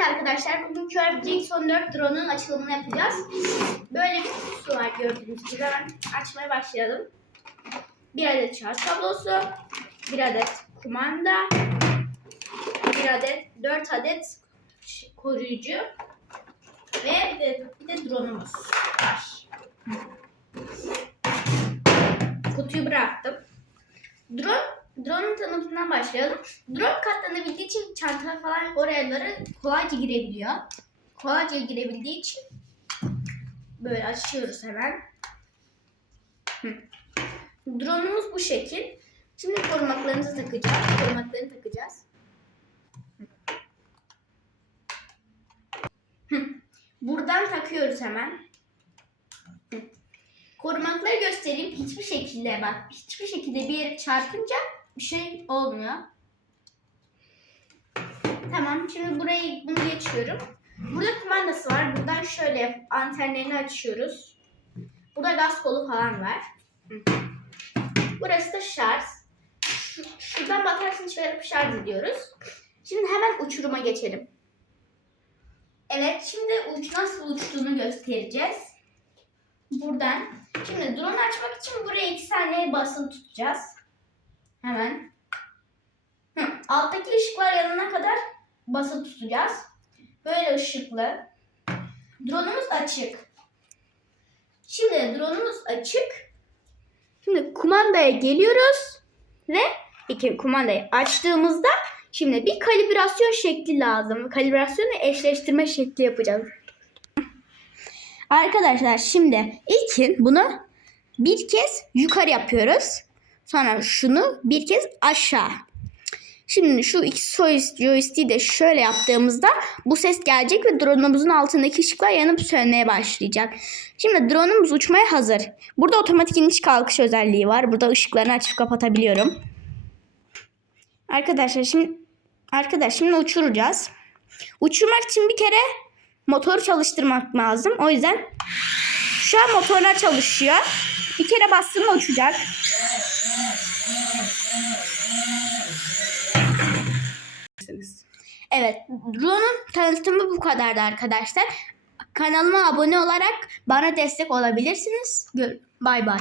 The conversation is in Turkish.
arkadaşlar bugün QRPG son 4 drone'un açılımını yapacağız. Böyle bir kutusu var gördüğünüz gibi. Hemen açmaya başlayalım. Bir adet şarj kablosu, bir adet kumanda, bir adet 4 adet koruyucu ve bir de, bir de drone'umuz var. Kutuyu bıraktım. Drone, drone'un tanıtımından başlayalım. Drone katlanabildiği için çanta falan oraları kolayca girebiliyor. Kolayca girebildiği için böyle açıyoruz hemen. Hı. Drone'umuz bu şekil. Şimdi korumaklarımızı takacağız. Korumaklarını takacağız. Buradan takıyoruz hemen. Korumakları göstereyim. Hiçbir şekilde bak hiçbir şekilde bir yere çarpınca bir şey olmuyor. Tamam şimdi burayı bunu geçiyorum. Burada kumandası var. Buradan şöyle antenlerini açıyoruz. Burada gaz kolu falan var. Burası da şarj. Şu, şuradan bataryasını çıkarıp şarj ediyoruz. Şimdi hemen uçuruma geçelim. Evet şimdi uç nasıl uçtuğunu göstereceğiz. Buradan. Şimdi drone açmak için buraya iki saniye basılı tutacağız. Hemen. Hı, alttaki ışıklar yanına kadar basılı tutacağız. Böyle ışıklı. Drone'umuz açık. Şimdi drone'umuz açık. Şimdi kumandaya geliyoruz ve iki kumandayı açtığımızda şimdi bir kalibrasyon şekli lazım. Kalibrasyonu eşleştirme şekli yapacağız. Arkadaşlar şimdi ilkin bunu bir kez yukarı yapıyoruz. Sonra şunu bir kez aşağı. Şimdi şu iki joystick- joystick'i de şöyle yaptığımızda bu ses gelecek ve drone'umuzun altındaki ışıklar yanıp sönmeye başlayacak. Şimdi drone'umuz uçmaya hazır. Burada otomatik iniş kalkış özelliği var. Burada ışıklarını açıp kapatabiliyorum. Arkadaşlar şimdi arkadaş şimdi uçuracağız. Uçurmak için bir kere motoru çalıştırmak lazım. O yüzden şu an motorlar çalışıyor. Bir kere bastığında uçacak. Evet, drone'un tanıtımı bu kadardı arkadaşlar. Kanalıma abone olarak bana destek olabilirsiniz. Bay bay.